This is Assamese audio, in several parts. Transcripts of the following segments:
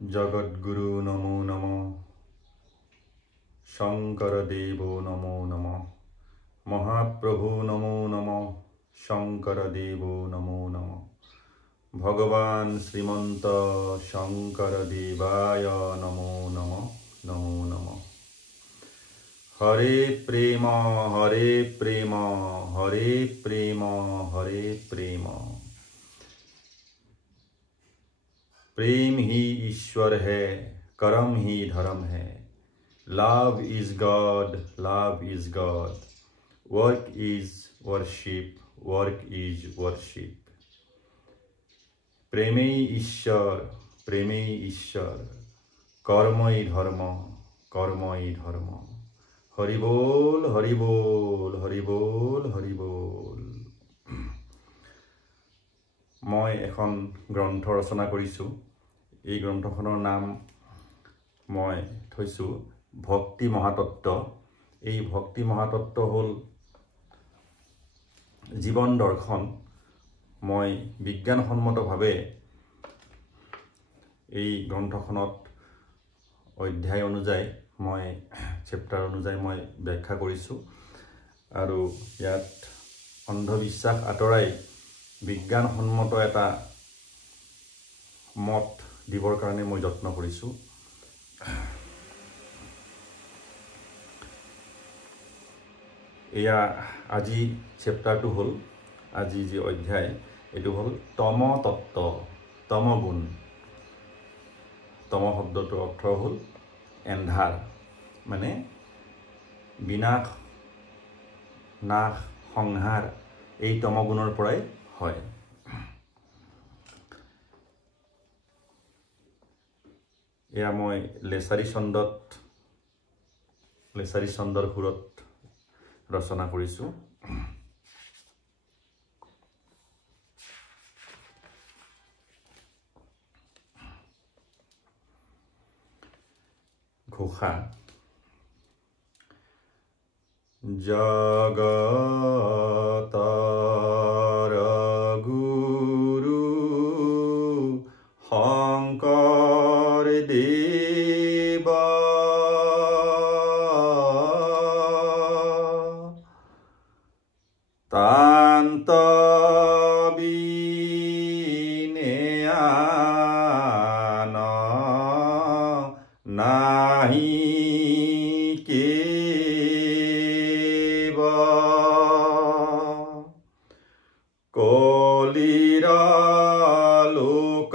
जगद्गुरु नमो नमः शंकर देवो नमो नमः महाप्रभु नमो नमः शंकर देवो नमो नमः भगवान श्रीमंत शंकर देवाय नमो नमः नमो नमः हरे प्रेम हरे प्रेम हरे प्रेम हरे प्रेम प्रेम ही ईश्वर है कर्म ही धर्म है love is God work is worship प्रेमे ईश्वर कर्म ही धर्म हरि बोल हरि बोल हरि बोल हरि बोल मैं এখন গ্ৰন্থ ৰচনা কৰিছো এই গ্ৰন্থখনৰ নাম মই থৈছো ভক্তি মহাতত্ত্ব এই ভক্তি মহাতত্ত্ব হল জীবন দৰ্শন মই বিজ্ঞানসন্মতভাৱে এই গ্ৰন্থখনত অধ্যায় অনুযায়ী মই চেপ্টাৰ অনুযায়ী মই ব্যাখ্যা কৰিছো আৰু ইয়াত অন্ধবিশ্বাস আতৰাই বিজ্ঞানসন্মত এটা মত দিবৰ কাৰণে মই যত্ন কৰিছো এয়া আজি চেপ্টাৰটো হল আজি যি অধ্যায় এটো হল তম তত্ত্ব তম গুণ তম শব্দটোৰ অৰ্থ হল এন্ধাৰ মানে বিনাশ নাশ সংহাৰ এই তম গুণৰ পৰাই হয় এয়া মই লেছাৰী চন্দৰ সুৰত ৰচনা কৰিছো ঘোষা জগতৰ গুৰু শংকৰ দেৱ তান্ত বিনেয়ান নাহি কলিৰ লোক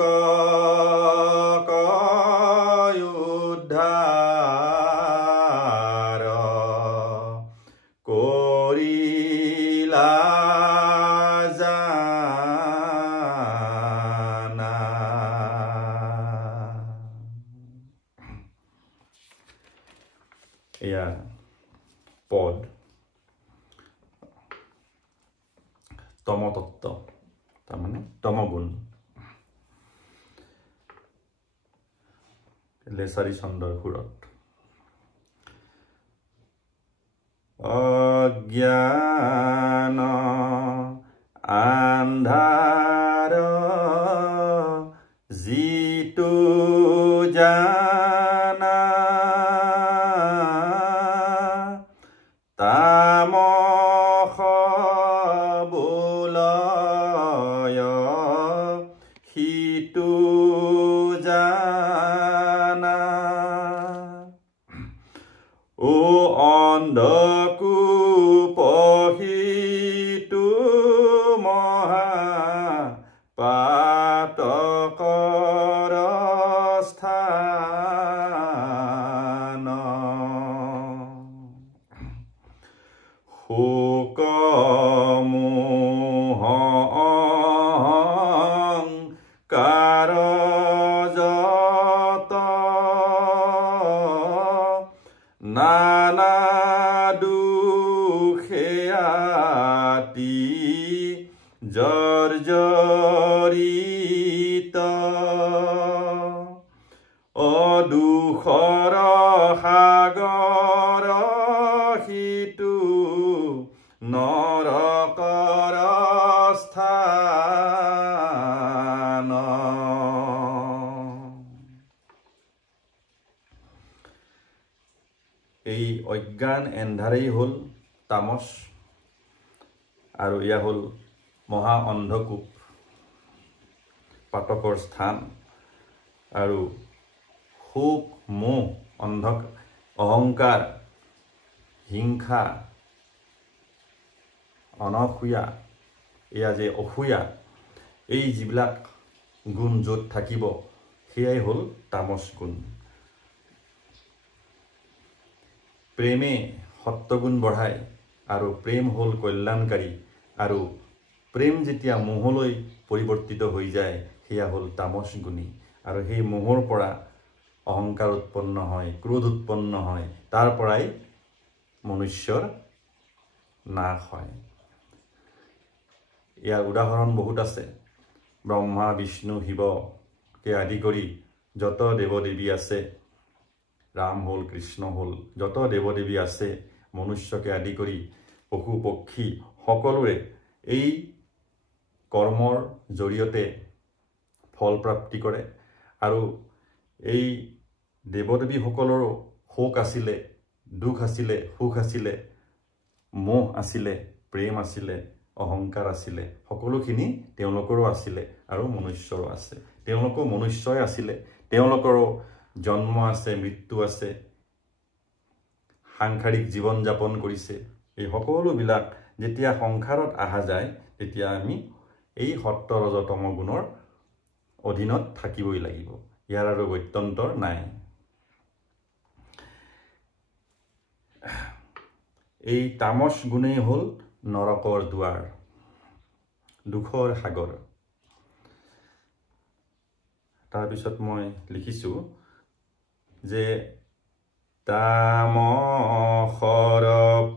উদ্ধাৰ কৰিলা জানা এয়া পদ তমতত্ত্ব তাৰ মানে তমগুণ লেছাৰী চন্দৰ সুৰত অজ্ঞান আন্ধাৰ যিটো জানা তামস বোলয় সিটো জানা ও অন্ধকূপহিটো মহা পাতকৰ স্থান শোক মোহ অহংকাৰ যত নানা দুখে আতি জৰ্জৰিত অদুখৰ সাগৰ সিটো নৰকৰ স্থান এই অজ্ঞান এন্ধাৰেই হ'ল তামস আৰু ইয়া হ'ল মহা অন্ধকূপ পাতকৰ স্থান আৰু শোক মোহ অহংকাৰ হিংসা অনসূয়া এয়া যে অসূয়া এই যিবিলাক গুণ য'ত থাকিব সেয়াই হ'ল তামস গুণ প্ৰেমে সত্বগুণ বঢ়ায় আৰু প্ৰেম হ'ল কল্যাণকাৰী আৰু প্ৰেম যেতিয়া মোহলৈ পৰিৱৰ্তিত হৈ যায় সেয়া হ'ল তামস গুণী আৰু সেই মোহৰ পৰা অহংকাৰ উৎপন্ন হয় ক্ৰোধ উৎপন্ন হয় তাৰ পৰাই মনুষ্যৰ নাশ হয় ইয়াৰ উদাহৰণ বহুত আছে ব্ৰহ্মা বিষ্ণু শিৱকে আদি কৰি যত দেৱ দেৱী আছে ৰাম হ'ল কৃষ্ণ হ'ল যত দেৱ দেৱী আছে মনুষ্যকে আদি কৰি পশু পক্ষী সকলোৰে এই কৰ্মৰ জৰিয়তে ফল প্ৰাপ্তি কৰে আৰু এই দেৱদেৱীসকলৰো শোক আছিলে দুখ আছিলে সুখ আছিলে মোহ আছিলে প্ৰেম আছিলে অহংকাৰ আছিলে সকলোখিনি তেওঁলোকৰো আছিলে আৰু মনুষ্যৰো আছে তেওঁলোকো মনুষ্যই আছিলে তেওঁলোকৰো জন্ম আছে মৃত্যু আছে সাংসাৰিক জীৱন যাপন কৰিছে এই সকলোবিলাক যেতিয়া সংসাৰত আহা যায় তেতিয়া আমি এই সত্য ৰজ তম গুণৰ অধীনত থাকিবই লাগিব ইয়াৰ আৰু গত্যন্তৰ নাই এই তামস গুণেই হ'ল নৰকৰ দুৱাৰ দুখৰ সাগৰ তাৰ পিছত মই লিখিছো যে তামসৰ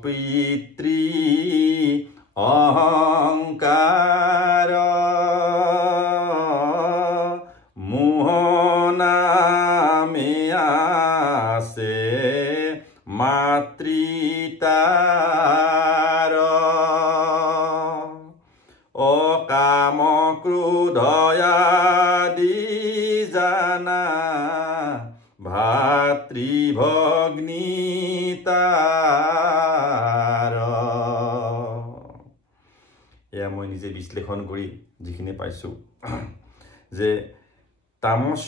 পিতৃ অহংকাৰ মোহ নামে আছে মাতৃতাৰ অকাম ক্ৰোধয়াদি জানা ভাতৃভগ্নীতাৰ এয়া মই নিজে বিশ্লেষণ কৰি যিখিনি পাইছো যে তামস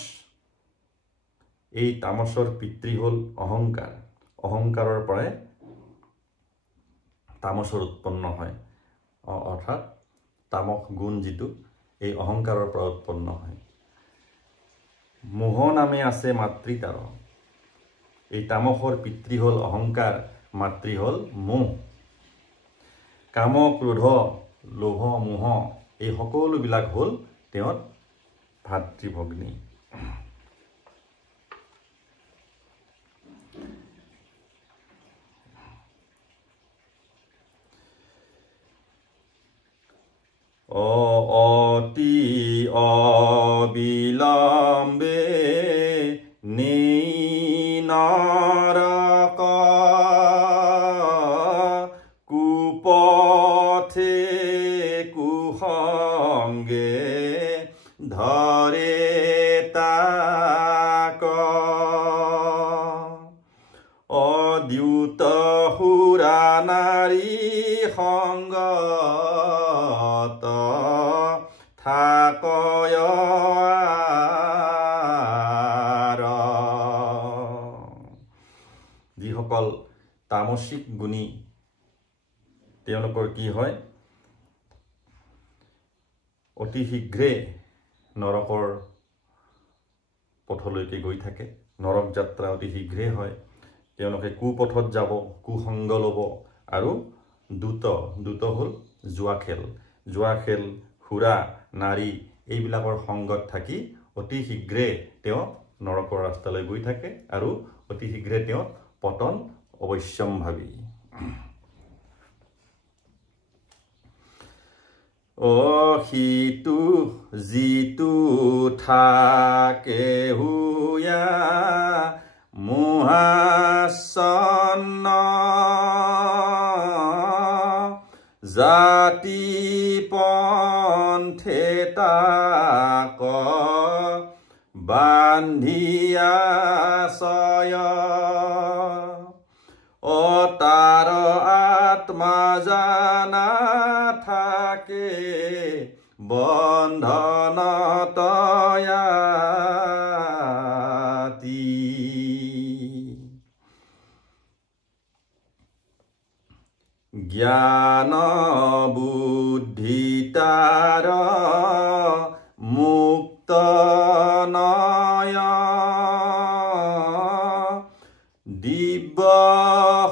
এই তামসৰ পিতৃ হ'ল অহংকাৰ অহংকাৰৰ পৰাই তামসৰ উৎপন্ন হয় অৰ্থাৎ তামস গুণ যিটো এই অহংকাৰৰ পৰা উৎপন্ন হয় মোহ নামে আছে মাতৃতাৰ এই তামসৰ পিতৃ হ'ল অহংকাৰ মাতৃ হ'ল মোহ কাম ক্ৰোধ লোভ মোহ এই সকলোবিলাক হ'ল তেওঁৰ ভাতৃভগ্নী অতি অবিলম্বে নেই নৰক কুপথে কুসংগে ধৰে তাক অদ্যুত সুৰা নাৰী সংগ থাকয় যিসকল তামসিক গুণী তেওঁলোকৰ কি হয় অতি শীঘ্ৰে নৰকৰ পথলৈকে গৈ থাকে নৰক যাত্ৰা অতি শীঘ্ৰে হয় তেওঁলোকে কুপথত যাব কুসংগ ল'ব আৰু দ্ৰুত হ'ল জুৱা খেল সুৰা নাৰী এইবিলাকৰ সংগত থাকি অতি শীঘ্ৰে তেওঁ নৰকৰ ৰাস্তালৈ গৈ থাকে আৰু অতি শীঘ্ৰে তেওঁ পতন অৱশ্যম্ভাৱী অহিতু জিতু থাকে হুয়া মোহাসন্ন জাতি পন্থে তাক বান্ধিয়া সয় আত্মা জানা থাকে বন্ধনত আতি জ্ঞান বুদ্ধি তাৰ মুক্ত নয় দিব্য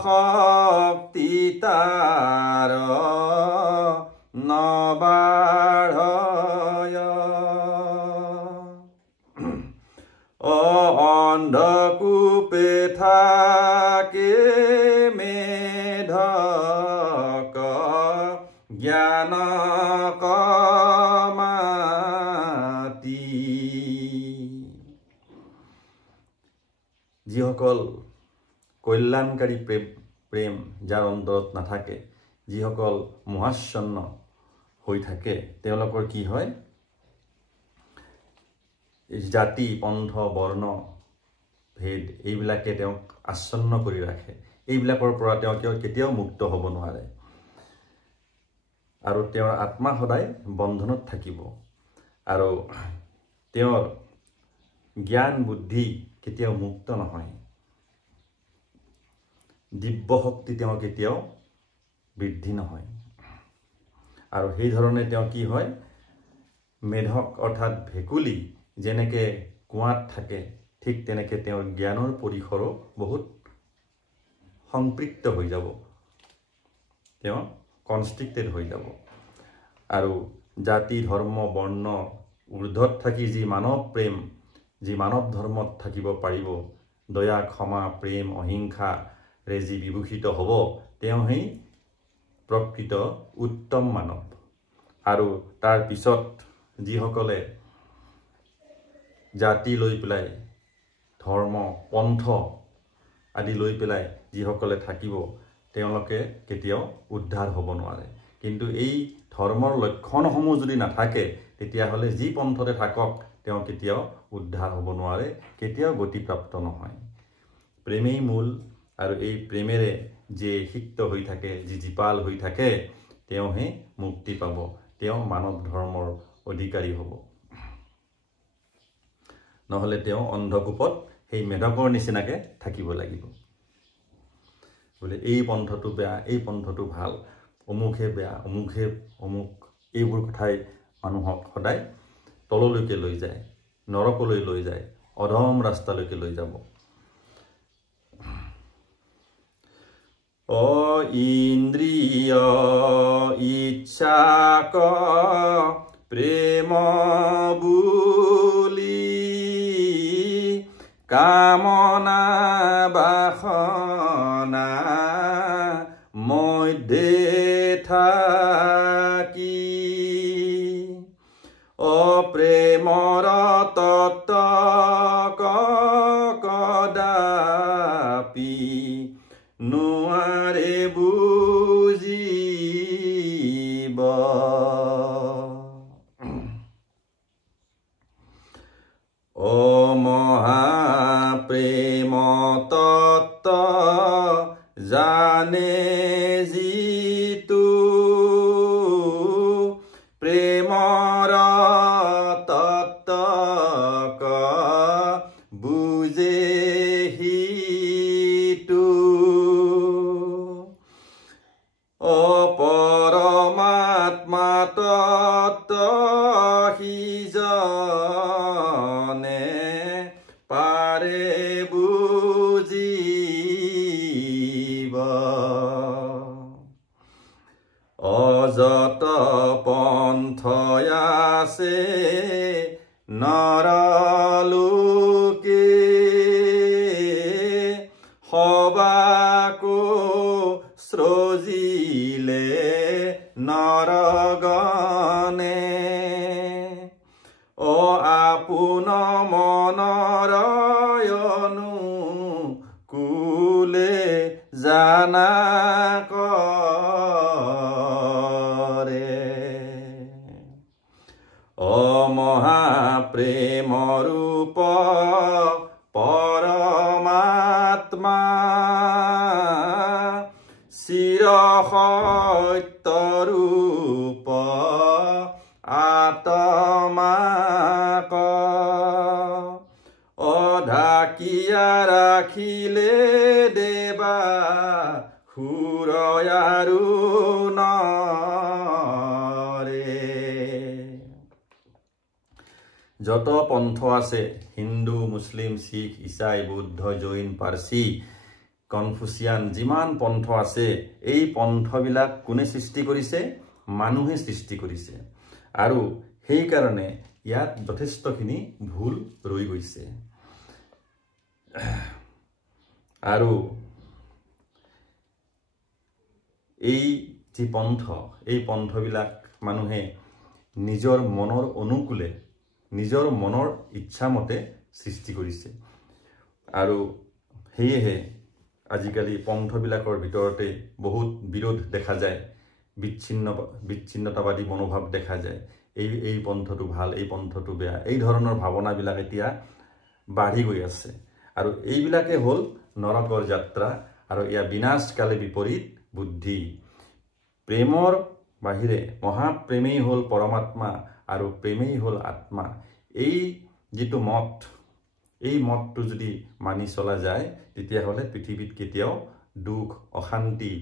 শক্তি তাৰ নবাঢ়য় অন্ধকূপে থাকে মেধক জ্ঞান কমাতি যিসকল কল্যাণকাৰী প্ৰেম যাৰ অন্তৰত নাথাকে যিসকল মোহাচ্ছন্ন হৈ থাকে তেওঁলোকৰ কি হয় জাতি পন্থ বৰ্ণ ভেদ এইবিলাকে তেওঁক আচ্ছন্ন কৰি ৰাখে এইবিলাকৰ পৰা তেওঁ কেতিয়াও মুক্ত হ'ব নোৱাৰে আৰু তেওঁৰ আত্মা সদায় বন্ধনত থাকিব আৰু তেওঁৰ জ্ঞান বুদ্ধি কেতিয়াও মুক্ত নহয় দিব্য শক্তি তেওঁ কেতিয়াও বৃদ্ধি নহয় আৰু সেই ধৰণে তেওঁ কি হয় মেধক অৰ্থাৎ ভেকুলী যেনেকে কুঁৱাত থাকে ঠিক তেনেকে তেওঁৰ জ্ঞানৰ পৰিসৰো বহুত সংপৃক্ত হৈ যাব তেওঁ কনষ্ট্ৰিক্টেড হৈ যাব আৰু জাতি ধৰ্ম বৰ্ণ ঊৰ্ধত থাকি যি মানৱ প্ৰেম যি মানৱ ধৰ্মত থাকিব পাৰিব দয়া ক্ষমা প্ৰেম অহিংসা যি বিভূষিত হ'ব তেওঁ সেই প্ৰকৃত উত্তম মানৱ আৰু তাৰ পিছত যিসকলে জাতি লৈ পেলাই ধৰ্ম পন্থ আদি লৈ পেলাই যিসকলে থাকিব তেওঁলোকে কেতিয়াও উদ্ধাৰ হ'ব নোৱাৰে কিন্তু এই ধৰ্মৰ লক্ষণসমূহ যদি নাথাকে তেতিয়াহ'লে যি পন্থতে থাকক তেওঁ কেতিয়াও উদ্ধাৰ হ'ব নোৱাৰে কেতিয়াও গতিপ্ৰাপ্ত নহয় প্ৰেমেই মূল আৰু এই প্ৰেমেৰে যে সিক্ত হৈ থাকে যি জীপাল হৈ থাকে তেওঁহে মুক্তি পাব তেওঁ মানৱ ধৰ্মৰ অধিকাৰী হ'ব নহ'লে তেওঁ অন্ধকূপত সেই মেধকৰ নিচিনাকে থাকিব লাগিব বোলে এই পন্থটো বেয়া এই পন্থটো ভাল অমুখে বেয়া অমুক এইবোৰ কথাই মানুহক সদায় তললৈকে লৈ যায় নৰকলৈ লৈ যায় অধম ৰাস্তালৈকে লৈ যাব ইন্দ্ৰিয় ইচ্ছাক প্ৰেম বুলি কামনা বাসনা মধ্যে থাকি অপ্ৰেমৰ তত্ত্ব কদাপি নোৱাৰে বুজিব মহাপ্ৰেম তত্ত্ব জানে যিটো প্ৰেমৰ তত্ত্বক বুজে হিটো পৰমাত্মা তত্ত্ব সিজনে পাৰে বুজিব অযত পন্থ আছে নৰলোকে সবাকো সৃজিলে নৰগণে আপোন মনৰ অনুকূলে জানা কৰে মহাপ্ৰেমৰূপ পৰমাত্মা চিৰ সত্যৰূপ আত্মাক অঢাকিয়া ৰাখিলে দেৱা সুৰয় আৰু নৰে। যত পন্থ আছে, হিন্দু, মুছলিম, শিখ, ইছাই, বুদ্ধ, জৈন, পাৰ্চী, কনফুচিয়ান, যিমান পন্থ আছে, এই পন্থবিলাক কোনে সৃষ্টি কৰিছে? মানুহে সৃষ্টি কৰিছে। আৰু সেইকাৰণে ইয়াত যথেষ্টখিনি ভুল ৰৈ গৈছে। আৰু এই যি পন্থ, এই পন্থবিলাক মানুহে নিজৰ মনৰ অনুকূলে, নিজৰ মনৰ ইচ্ছামতে সৃষ্টি কৰিছে। আৰু সেয়েহে আজিকালি পন্থবিলাকৰ ভিতৰতে বহুত বিৰোধ দেখা যায়, বিচ্ছিন্নতাবাদী মনোভাৱ দেখা যায়। এই পন্থটো ভাল, এই পন্থটো বেয়া, এই ধৰণৰ ভাৱনাবিলাক এতিয়া বাঢ়ি গৈ আছে। আৰু এইবিলাকে হ'ল নৰকৰ যাত্ৰা, আৰু এয়া বিনাশকালে বিপৰীত বুদ্ধি। প্ৰেমৰ বাহিৰে মহাপ্ৰেমেই হ'ল পৰমাত্মা, আৰু প্ৰেমেই হ'ল আত্মা। এই যিটো মত, এই মতটো যদি মানি চলা যায়, তেতিয়াহ'লে পৃথিৱীত কেতিয়াও দুখ, অশান্তি,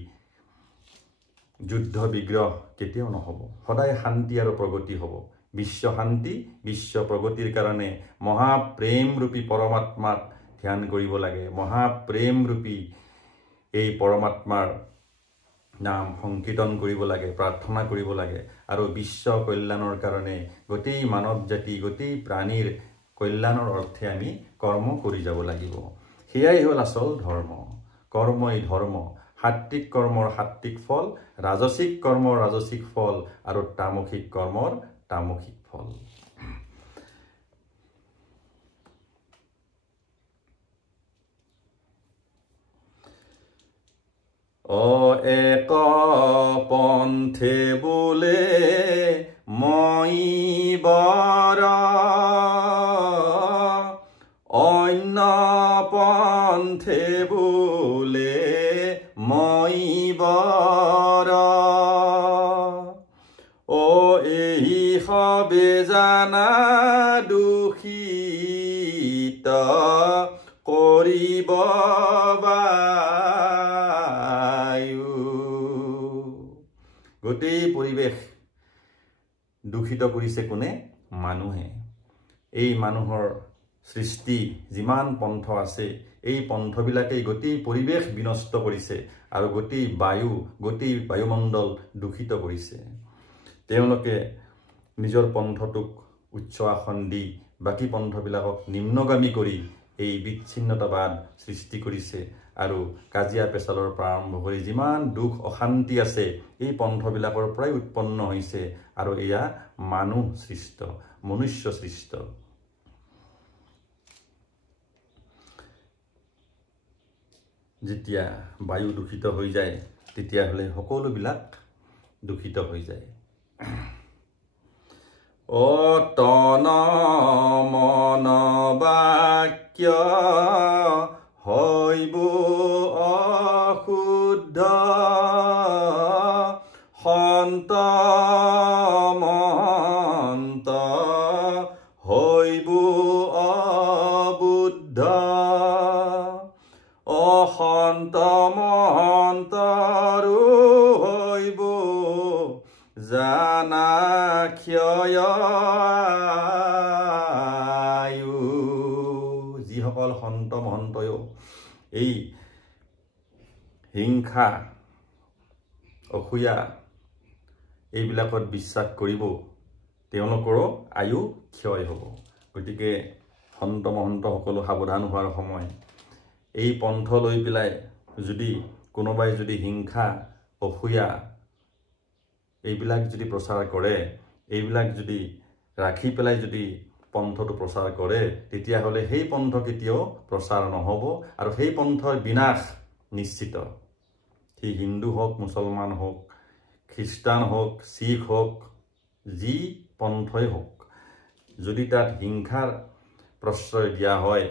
যুদ্ধ বিগ্ৰহ কেতিয়াও নহ'ব। সদায় শান্তি আৰু প্ৰগতি হ'ব। বিশ্ব শান্তি, বিশ্ব প্ৰগতিৰ কাৰণে মহাপ্ৰেমৰূপী পৰমাত্মাক ধ্যান কৰিব লাগে। মহাপ্ৰেমৰূপী এই পৰমাত্মাৰ নাম সংকীৰ্তন কৰিব লাগে, প্ৰাৰ্থনা কৰিব লাগে। আৰু বিশ্ব কল্যাণৰ কাৰণে গোটেই মানৱ জাতি, গোটেই প্ৰাণীৰ কল্যাণৰ অৰ্থে আমি কৰ্ম কৰি যাব লাগিব। সেয়াই হ'ল আচল ধৰ্ম। কৰ্মই ধৰ্ম। সাত্বিক কৰ্মৰ সাত্বিক ফল, ৰাজসিক কৰ্মৰ ৰাজসিক ফল, আৰু তামসিক কৰ্মৰ তামসিক ফল। এক পন্থে বোলে মই বৰ, অন্য পন্থে বোলে মই বৰ। এই সবে জানা দূষিত কৰিব গোটেই পৰিৱেশ দূষিত কৰিছে কোনে? মানুহে। এই মানুহৰ সৃষ্টি যিমান পন্থ আছে, এই পন্থবিলাকেই গোটেই পৰিৱেশ বিনষ্ট কৰিছে, আৰু গোটেই বায়ুমণ্ডল দূষিত কৰিছে। তেওঁলোকে নিজৰ পন্থটোক উচ্চ আসন দি বাকী পন্থবিলাকক নিম্নগামী কৰি এই বিচ্ছিন্নতাবাদ সৃষ্টি কৰিছে। আৰু কাজিয়া পেচালৰ পৰা আৰম্ভ কৰি যিমান দুখ অশান্তি আছে, এই পন্থবিলাকৰ পৰাই উৎপন্ন হৈছে। আৰু এয়া মানুহ সৃষ্ট, মনুষ্য সৃষ্ট। যেতিয়া বায়ু দূষিত হৈ যায়, তেতিয়াহ'লে সকলোবিলাক দূষিত হৈ যায়। তন মন বাক্য হৈব অশুদ্ধ, সন্ত মহন্ত হৈব অবুদ্ধ। অসন্ত মহন্তৰো হৈব জানা ক্ষয়। যিসকল সন্ত মহন্তয়ো এই হিংসা, অসূয়া এইবিলাকত বিশ্বাস কৰিব, তেওঁলোকৰো আয়ু ক্ষয় হ'ব। গতিকে সন্ত মহন্তসকলো সাৱধান হোৱাৰ সময়। এই পন্থ লৈ পেলাই যদি কোনোবাই যদি হিংসা, অসূয়া এইবিলাক যদি প্ৰচাৰ কৰে, এইবিলাক যদি ৰাখি পেলাই যদি পন্থটো প্ৰচাৰ কৰে, তেতিয়াহ'লে সেই পন্থ কেতিয়াও প্ৰচাৰ নহ'ব, আৰু সেই পন্থৰ বিনাশ নিশ্চিত। সি হিন্দু হওক, মুছলমান হওক, খ্ৰীষ্টান হওক, শিখ হওক, যি পন্থই হওক, যদি তাত হিংসাৰ প্ৰশ্ৰয় দিয়া হয়,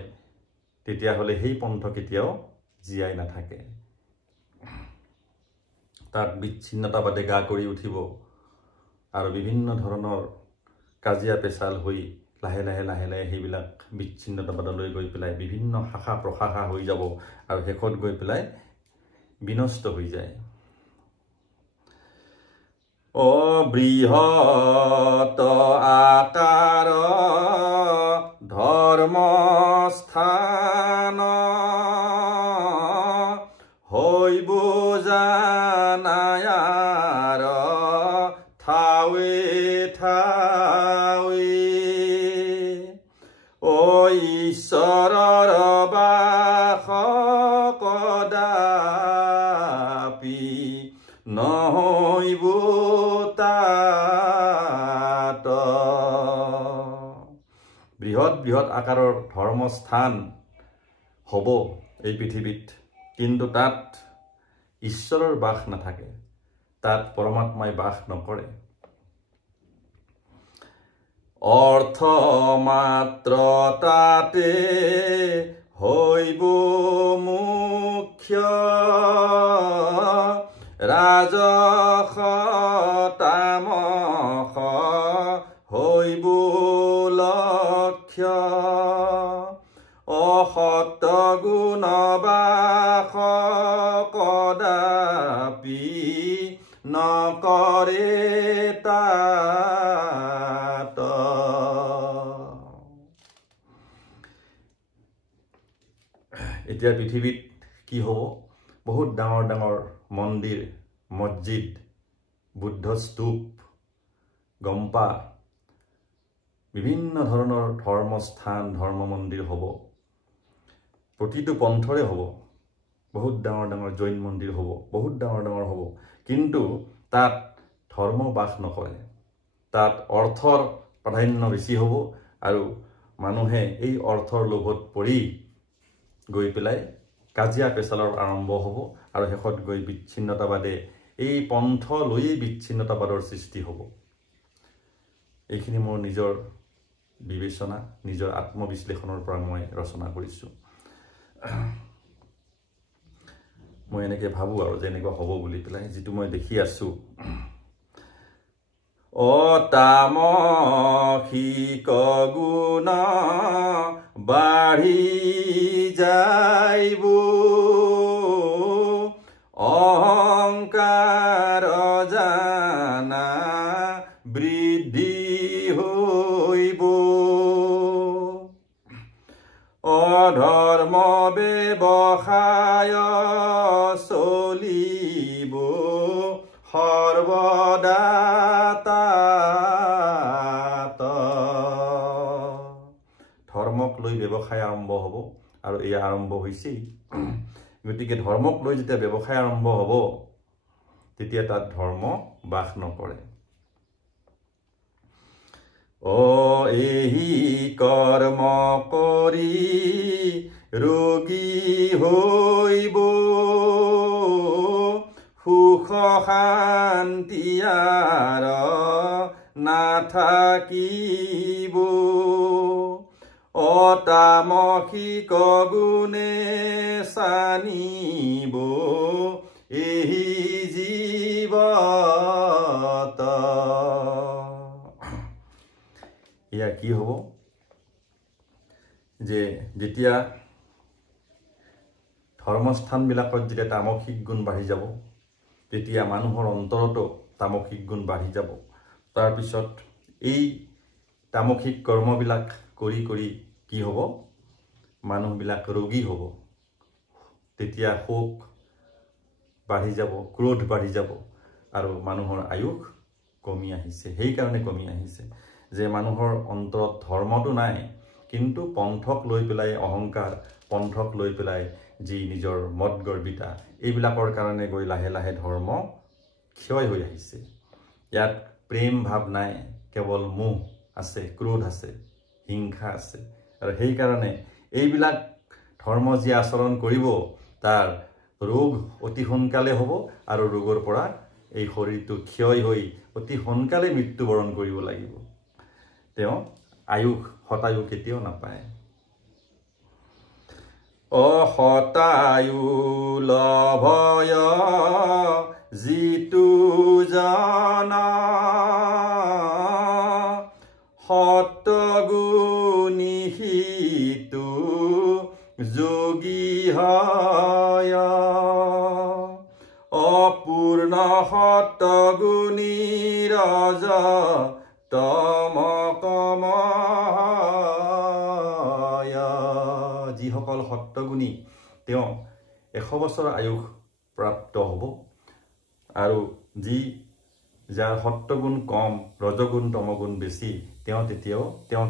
তেতিয়াহ'লে সেই পন্থ কেতিয়াও জীয়াই নাথাকে। তাত বিচ্ছিন্নতাবাদে গা কৰি উঠিব আৰু বিভিন্ন ধৰণৰ কাজিয়া পেচাল হৈ লাহে লাহে লাহে লাহে সেইবিলাক বিচ্ছিন্নতাবাদলৈ গৈ পেলাই বিভিন্ন শাখা প্ৰশাখা হৈ যাব আৰু শেষত গৈ পেলাই বিনষ্ট হৈ যায়। বৃহৎ আকাৰ ধৰ্মস্থান হৈব জানায়াৰ ঠাৱে ঠাৱে ঈশ্বৰৰ বাস কদাপি নহৈব তাত। বৃহৎ বৃহৎ আকাৰৰ ধৰ্মস্থান হ'ব এই পৃথিৱীত, কিন্তু তাত ঈশ্বৰৰ বাস নাথাকে, তাত পৰমাত্মাই বাস নকৰে। অৰ্থ মাত্ৰ তাতে হৈব মুখ্য, ৰাজস তামস হৈব লক্ষ্য, অসত গুণ বাস কদাপি নকৰে তাত। এতিয়া পৃথিৱীত কি হ'ব? বহুত ডাঙৰ ডাঙৰ মন্দিৰ, মছজিদ, বুদ্ধ স্তূপ, গম্পা, বিভিন্ন ধৰণৰ ধৰ্মস্থান, ধৰ্ম মন্দিৰ হ'ব। প্ৰতিটো পন্থৰে হ'ব। বহুত ডাঙৰ ডাঙৰ জৈন মন্দিৰ হ'ব, বহুত ডাঙৰ ডাঙৰ হ'ব, কিন্তু তাত ধৰ্ম বাস নকৰে। তাত অৰ্থৰ প্ৰাধান্য বেছি হ'ব আৰু মানুহে এই অৰ্থৰ লোভত পৰি গৈ পেলাই কাজিয়া পেচালৰ আৰম্ভ হ'ব আৰু শেষত গৈ বিচ্ছিন্নতাবাদে এই পন্থ লৈয়ে বিচ্ছিন্নতাবাদৰ সৃষ্টি হ'ব। এইখিনি মোৰ নিজৰ বিবেচনা, নিজৰ আত্মবিশ্লেষণৰ পৰা মই ৰচনা কৰিছোঁ। মই এনেকৈ ভাবোঁ আৰু যে এনেকুৱা হ'ব বুলি পেলাই, যিটো মই দেখি আছোঁ। তামসিক গুণ বাঢ়ি যাইব, অহংকাৰ জানা বৃদ্ধি হৈব, অধৰ্ম ব্যৱসায় চলিব সৰ্বদা তাত। ধৰ্মক লৈ ব্যৱসায় আৰম্ভ হ'ব আৰু এয়া আৰম্ভ হৈছেই। গতিকে ধৰ্মক লৈ যেতিয়া ব্যৱসায় আৰম্ভ হ'ব, তেতিয়া তাত ধৰ্ম বাস নকৰে। এই কৰ্ম কৰি ৰোগী হৈব, সুখ শান্তি আৰ নাথাকিব, অতামসিক গুণে চানিব এই জীৱত। এয়া কি হ'ব? যে যেতিয়া ধৰ্মস্থানবিলাকত যেতিয়া তামসিক গুণ বাঢ়ি যাব, তেতিয়া মানুহৰ অন্তৰতো তামসিক গুণ বাঢ়ি যাব। তাৰপিছত এই তামসিক কৰ্মবিলাক কৰি কৰি কি হ'ব? মানুহবিলাক ৰোগী হ'ব। তেতিয়া শোক বাঢ়ি যাব, ক্ৰোধ বাঢ়ি যাব আৰু মানুহৰ আয়ুস কমি আহিছে। সেইকাৰণে কমি আহিছে যে মানুহৰ অন্তৰত ধৰ্মটো নাই, কিন্তু পন্থক লৈ পেলাই অহংকাৰ, পন্থক লৈ পেলাই যি নিজৰ মদ গৰ্বিতা, এইবিলাকৰ কাৰণে গৈ লাহে লাহে ধৰ্ম ক্ষয় হৈ আহিছে। ইয়াত প্ৰেম ভাৱ নাই, কেৱল মোহ আছে, ক্ৰোধ আছে, হিংসা আছে। আৰু সেইকাৰণে এইবিলাক ধৰ্ম যি আচৰণ কৰিব, তাৰ ৰোগ অতি সোনকালে হ'ব আৰু ৰোগৰ পৰা এই শৰীৰটো ক্ষয় হৈ অতি সোনকালে মৃত্যুবৰণ কৰিব লাগিব। তেওঁ আয়ুস, শতায়ু কেতিয়াও নাপায়। অশতায়ু লভয় জিতু জানা সত্যগুণী সিতু যোগী হয় অপূৰ্ণ সত্যগুণী ৰজ তমকময় যিসকল সত্যগুণী তেওঁ 100 বছৰ আয়ুস প্ৰাপ্ত হ'ব আৰু যাৰ সত্যগুণ কম ৰজগুণ তমগুণ বেছি তেওঁ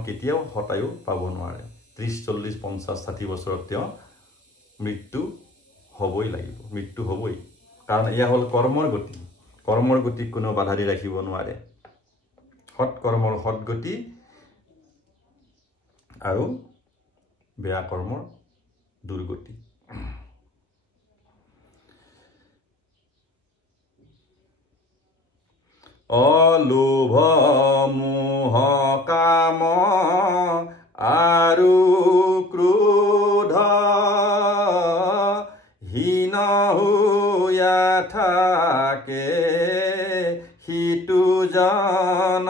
কেতিয়াও হতায়ু পাব নোৱাৰে 30 40 50 60 বছৰত তেওঁ মৃত্যু হ'বই লাগিব মৃত্যু হ'বই কাৰণ এয়া হ'ল কৰ্মৰ গতিক কোনো বাধা দি ৰাখিব নোৱাৰে সৎ কৰ্মৰ সৎ গতি আৰু বেয়া কৰ্মৰ দুৰ্গতি অলোভ মোহ কাম আৰু ক্ৰোধ হীন হৈয়া থাকে সিটো জন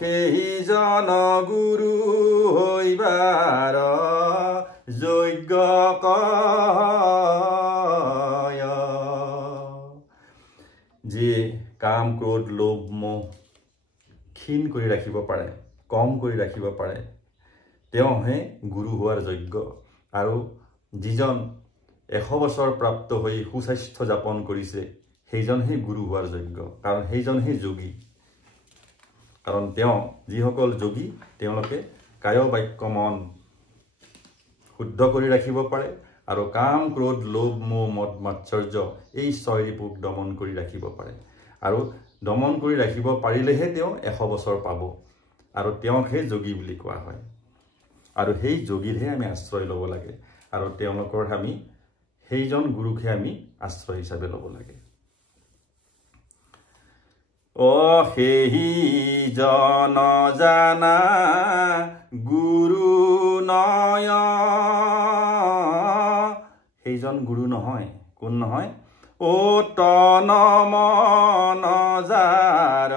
সেইজন গুৰু হৈবাৰ যোগ্য কয় যে কাম ক্ৰোধ লোভ মোহ ক্ষীণ কৰি ৰাখিব পাৰে কম কৰি ৰাখিব পাৰে তেওঁহে গুৰু হোৱাৰ যোগ্য আৰু যিজন 100 বছৰ প্ৰাপ্ত হৈ সুস্বাস্থ্য যাপন কৰিছে সেইজনহে গুৰু হোৱাৰ যোগ্য কাৰণ সেইজনহে যোগী কাৰণ তেওঁ যিসকল যোগী তেওঁলোকে কায় বাক্য মন শুদ্ধ কৰি ৰাখিব পাৰে আৰু কাম ক্ৰোধ লোভ মোহ মদ মাৎসৰ্য এই 6 ৰিপুক দমন কৰি ৰাখিব পাৰে আৰু দমন কৰি ৰাখিব পাৰিলেহে তেওঁ 100 বছৰ পাব আৰু তেওঁকহে যোগী বুলি কোৱা হয় আৰু সেই যোগীৰহে আমি আশ্ৰয় ল'ব লাগে আৰু তেওঁলোকৰ আমি সেইজন গুৰুকহে আমি আশ্ৰয় হিচাপে ল'ব লাগে সেইজন জানা গুৰু নয় সেইজন গুৰু নহয় কোন নহয় তন মন যাৰ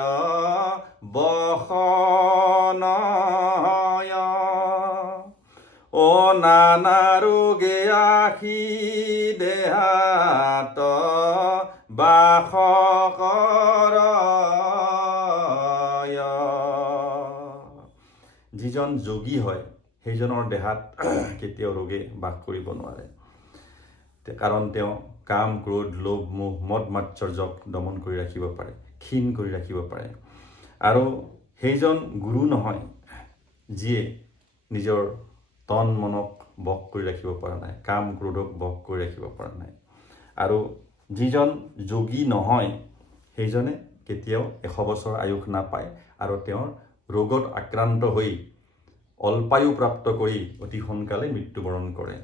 বসনয় নানা ৰোগে আখি দেহাত বাস কৰ যিজন যোগী হয় সেইজনৰ দেহাত কেতিয়াও ৰোগে বাস কৰিব নোৱাৰে কাৰণ তেওঁ কাম ক্ৰোধ লোভ মোহ মদ মাৎসৰ্যক দমন কৰি ৰাখিব পাৰে ক্ষীণ কৰি ৰাখিব পাৰে আৰু সেইজন গুৰু নহয় যিয়ে নিজৰ তন মনক বশ কৰি ৰাখিব পৰা নাই কাম ক্ৰোধক বশ কৰি ৰাখিব পৰা নাই আৰু যিজন যোগী নহয় সেইজনে কেতিয়াও 100 বছৰ আয়ুস নাপায় আৰু তেওঁৰ ৰোগত আক্ৰান্ত হৈ অল্পায়ু প্ৰাপ্ত কৰি অতি সোনকালে মৃত্যুবৰণ কৰে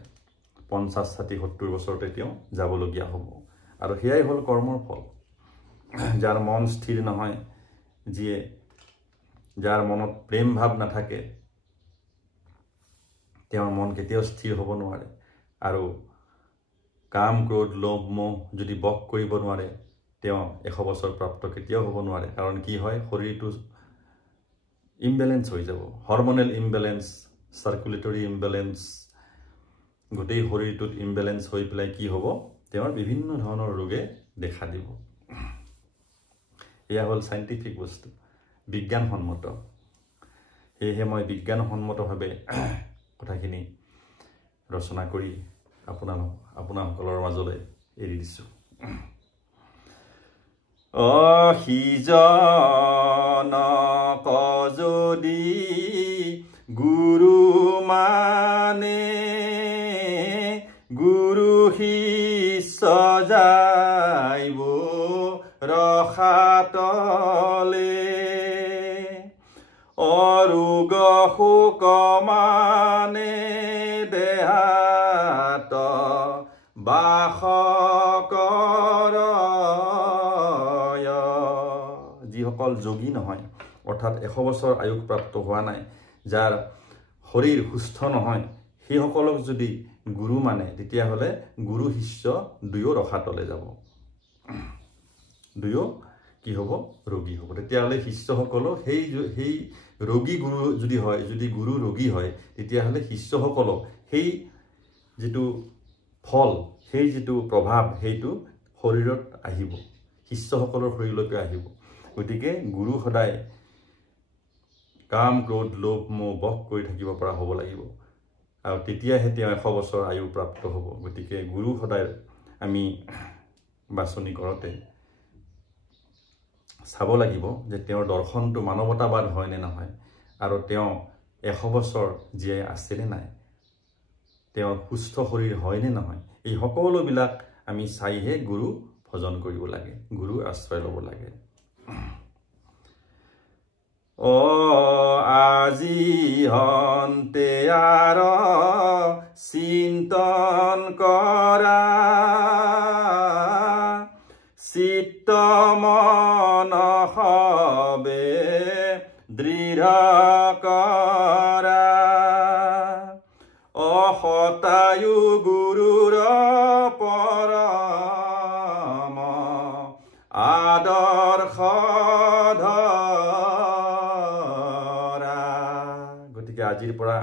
50 60 70 বছৰতে তেওঁ যাবলগীয়া হ'ব আৰু হেয়াই হ'ল কৰ্মৰ ফল যাৰ মন স্থিৰ নহয় যাৰ মনত প্ৰেম ভাৱ নাথাকে তেওঁৰ মন কেতিয়াও স্থিৰ হ'ব নোৱাৰে আৰু কাম ক্ৰোধ লোভ মোহ যদি বশ কৰিব নোৱাৰে তেওঁ 100 বছৰ প্ৰাপ্ত কেতিয়াও হ'ব নোৱাৰে কাৰণ কি হয় শৰীৰটো ইমবেলেন্স হৈ যাব হৰমনেল ইমবেলেন্স সাৰ্কুলেটৰী ইমবেলেন্স গোটেই শৰীৰটোত ইমবেলেন্স হৈ পেলাই কি হ'ব তেওঁৰ বিভিন্ন ধৰণৰ ৰোগে দেখা দিব এয়া হ'ল সাইন্টিফিক বস্তু বিজ্ঞানসন্মত সেয়েহে মই বিজ্ঞানসন্মতভাৱে কথাখিনি ৰচনা কৰি আপোনালোকৰ মাজলৈ এৰি দিছোঁ সিজন যদি গুৰু মানে গুৰু শিষ্য যাইব ৰখাতলে অৰোগ শোক মানে দেহাত বাস কৰ যিসকল যোগী নহয় অৰ্থাৎ 100 বছৰ আয়ুস প্ৰাপ্ত হোৱা নাই যাৰ শৰীৰ সুস্থ নহয় সেইসকলক যদি গুৰু মানে তেতিয়াহ'লে গুৰু শিষ্য দুয়ো ৰখাতলে যাব দুয়ো কি হ'ব ৰোগী হ'ব তেতিয়াহ'লে শিষ্যসকলক সেই ৰোগী গুৰু যদি হয় যদি গুৰু ৰোগী হয় তেতিয়াহ'লে শিষ্যসকলক সেই যিটো ফল সেই যিটো প্ৰভাৱ সেইটো শৰীৰত আহিব শিষ্যসকলৰ শৰীৰলৈকে আহিব গতিকে গুৰু সদায় কাম ক্ৰোধ লোভ মোহ বশ কৰি থাকিব পৰা হ'ব লাগিব আৰু তেতিয়াহে তেওঁ 100 বছৰ আয়ু প্ৰাপ্ত হ'ব গতিকে গুৰু সদায় আমি বাছনি কৰোঁতে চাব লাগিব যে তেওঁৰ দৰ্শনটো মানৱতাবাদ হয় নে নহয় আৰু তেওঁ 100 বছৰ জীয়াই আছে নে নাই তেওঁৰ সুস্থ শৰীৰ হয় নে নহয় এই সকলোবিলাক আমি চাইহে গুৰু ভজন কৰিব লাগে গুৰু আশ্ৰয় ল'ব লাগে ও আজি হন্তে আৰ চিন্তন কৰা চিত্ত মন হবে দৃঢ় কৰা অহতায়ু গুৰুৰ পৰম আদৰ্শ ধৰা গতিকে আজিৰ পৰা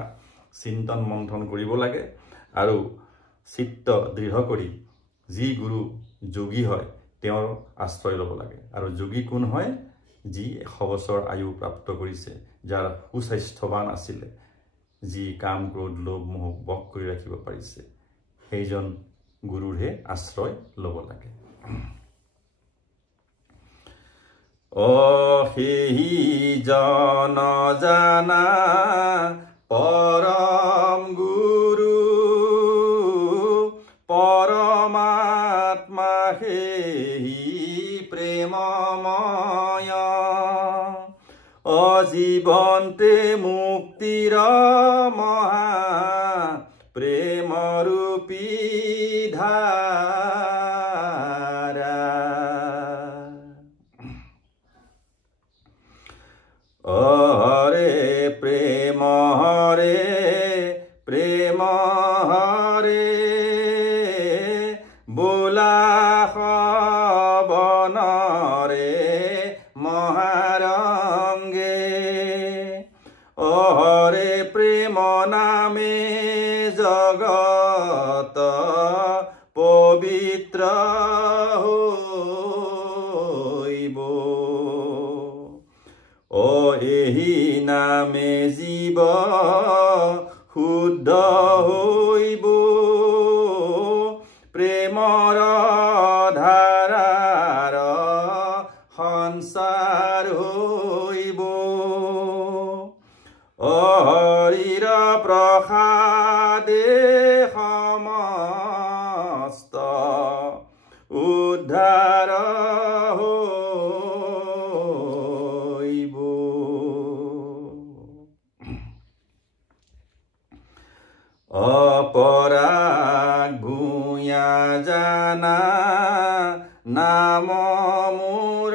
চিন্তন মন্থন কৰিব লাগে আৰু চিত্ত দৃঢ় কৰি যি গুৰু যোগী হয় তেওঁৰ আশ্ৰয় ল'ব লাগে আৰু যোগী কোন হয় যি 100 বছৰ আয়ু প্ৰাপ্ত কৰিছে যাৰ সুস্বাস্থ্যৱান আছিলে যি কাম ক্ৰোধ লোভ মোহ বশ কৰি ৰাখিব পাৰিছে সেইজন গুৰুৰহে আশ্ৰয় ল'ব লাগে ও সেই জন জানা পৰম গুৰু পৰমাত্মা সেই প্ৰেমময় অজীৱন্তে মুক্তিৰ মহা প্ৰেমৰূপী ধাৰা হৰে প্ৰেম হৰে বোলা বনৰে মহাৰংগে হৰে প্ৰেম নামে জগত পবিত্ৰ হইব ও এহি নামে জীৱ শুদ্ধ হইব প্ৰেমৰ ধাৰাৰ সংসাৰ হইব হৰিৰ প্ৰসাদে সমস্ত উদ্ধাৰ হইব অপৰাগ ভূঞা জানা নাম মোৰ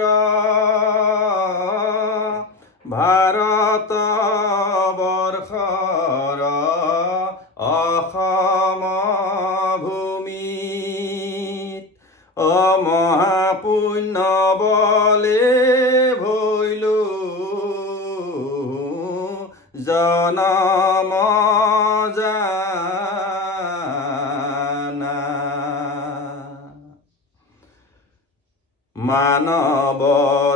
ভাৰত বৰ্ষৰ অসম ভূমিত মহাপুণ্য বলে ভৈলো জনম মানৱ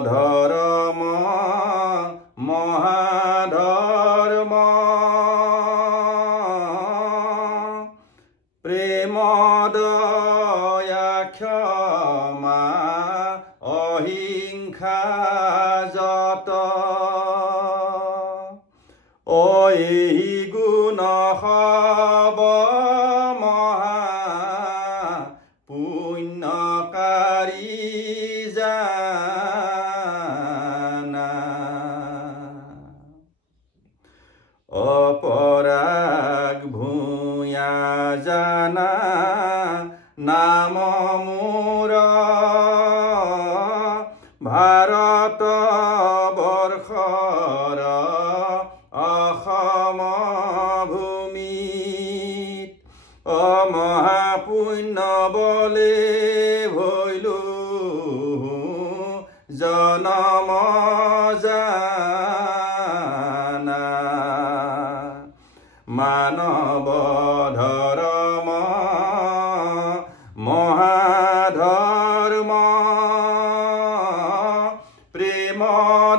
ধৰ্ম মহাধৰ্ম প্ৰেম দয়া ক্ষমা অহিংসা যত এই গুণ হব মহা পুণ্যকাৰী অপৰাগ ভূঞা জানা নাম মোৰ ভাৰত বৰ্ষৰ অসম ভূমিত মহাপুণ্য বলে ভৈলো মানৱ ধৰ্ম মহাধৰ্ম প্ৰেম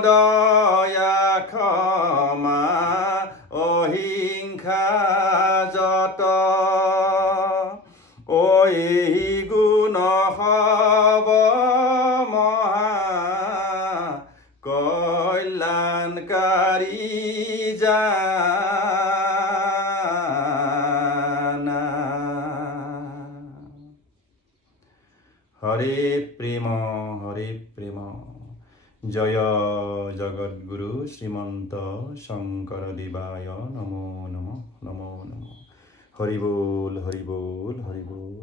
দয়া ক্ষমা অহিংসা যত এই গুণ হব মহা কল্যাণকাৰী জানা। হৰে প্ৰেম জয় জগদ্গুৰু শ্ৰীমন্ত শংকৰদেৱায় নমো নমঃ নমো নমঃ। হৰি বল হৰি বল হৰি বল।